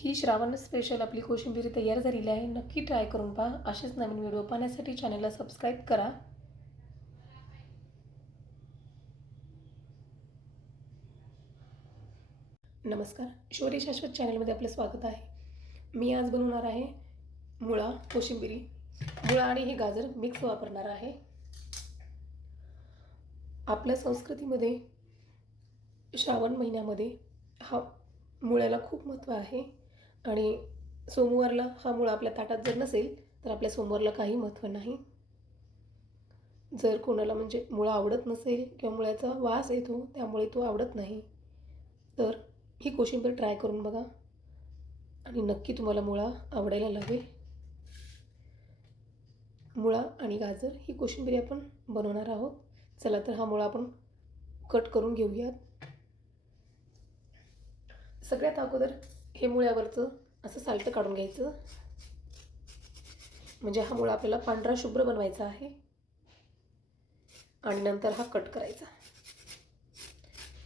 ही Shravan special आपली कोशिंबीर तयार झालेली आहे. नक्की ट्राय करून पहा. असेच नवीन व्हिडिओ पाहण्यासाठी चॅनलला सबस्क्राईब करा. नमस्कार. शौर्य शाश्वत चॅनलमध्ये आपलं स्वागत आहे. मी आज बनवणार आहे मुळा कोशिंबिरी. मुळा आणि हे गाजर मिक्स वापरणार आहे. आपल्या संस्कृतीमध्ये श्रावण महिन्यामध्ये हा मुळ्याला खूप महत्त्व आहे. आणि सोमवारला हा मुळा आपल्या ताटात जर नसेल तर आपल्या सोमवारला काही महत्त्व नाही. जर कोणाला म्हणजे मुळा आवडत नसेल किंवा मुळ्याचा वास येतो त्यामुळे तो आवडत नाही. तर ही कोशिंबीर ट्राय करून बघा. आणि नक्की तुम्हाला मुळा आवडायला लागेल. मुळा आणि गाजर ही कोशिंबीर आपण बनवणार आहोत. चला तर हा मुळा आपण कट करून घेऊयात. सगळ्यात अगोदर हे मुळ्यावरचं असं साल्ट काढून घ्यायचं. म्हणजे हा मुळा आपल्याला पांढरा शुभ्र बनवायचा आहे. आणि नंतर हा कट करायचा.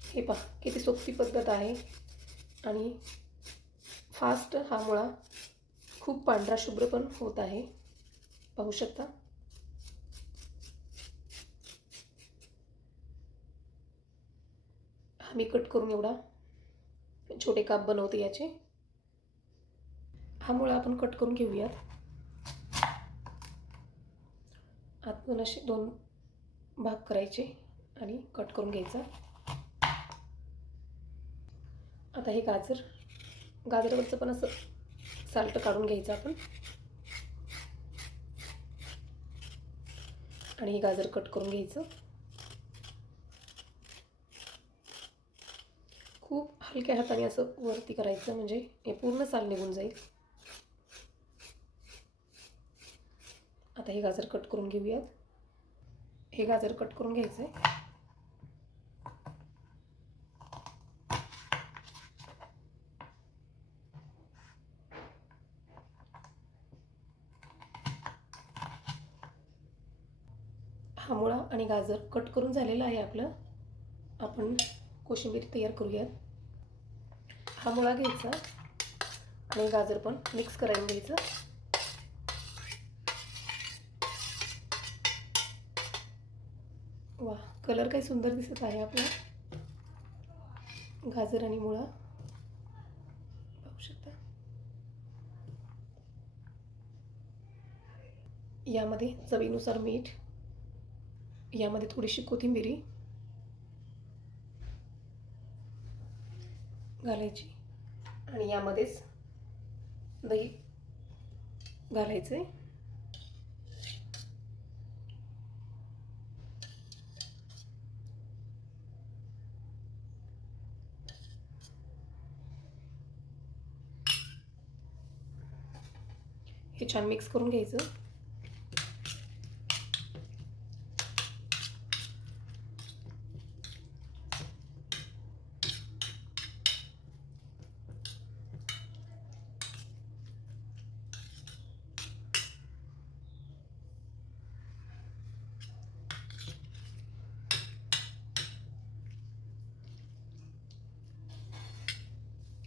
हे पहा किती सोपी पद्धत आहे. आणि फास्ट हा मुळा खूप पांढरा शुभ्र पण होत आहे. पाहू शकता? हा मी कट करून एवढा छोटे काप बनवते याचे. हा मुळा आपण कट करून घेऊयात. आतून असे दोन भाग करायचे आणि कट करून घ्यायचा. आता हे गाजर गाजरावरचं पण असं साल्ट काढून घ्यायचं आपण. आणि हे गाजर कट करून घ्यायचं. खूप हलक्या हाताने असं वरती करायचं म्हणजे हे पूर्ण साल निघून जाईल. आता हे गाजर कट करून घेऊयात. हे गाजर कट करून घ्यायचं आहे हा मुळा आणि गाजर कट करून झालेला आहे आपलं. आपण कोशिंबीर तयार करूयात. हा मुळा घ्यायचा आणि गाजर पण मिक्स करायला घ्यायचं वा कलर काही सुंदर दिसत आहे आपला. गाजर आणि मुळा. पाहू शकता. यामध्ये चवीनुसार मीठ यामध्ये थोडीशी कोथिंबिरी घालायची आणि यामध्येच दही घालायचे हे छान मिक्स करून घ्यायचं.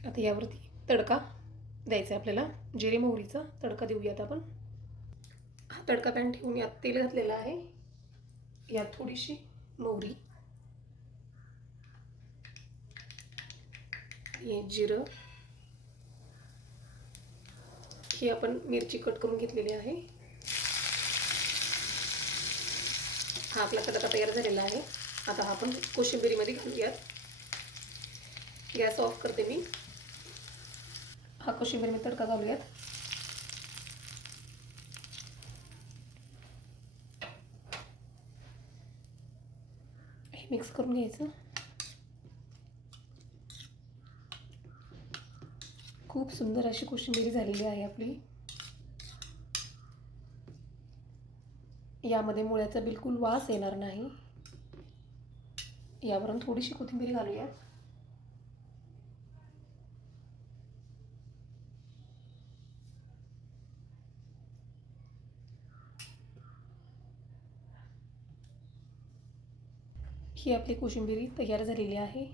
आता यावरती तडका. द्यायचं आहे आपल्याला. जिरे मोहरीचा तडका देऊयात आपण. हा तडका पॅन ठेवून यात तेल घातलेलं आहे. यात थोडीशी मोहरी. हे जिरं. ही आपण मिरची कट करून घेतलेली आहे. हा आपला तडका तयार झालेला आहे. आता हा आपण कोशिंबिरीमध्ये घालूयात. गॅस ऑफ करते मी. हा कोशिंबीर मी तडका घालूयात. हे मिक्स करून घ्यायचं. खूप सुंदर अशी कोशिंबिरी झालेली आहे आपली. यामध्ये मुळ्याचा बिलकुल वास येणार नाही. यावरून थोडीशी कोथिंबीर घालूयात. ही आपली कोशिंबिरी तयार झालेली आहे.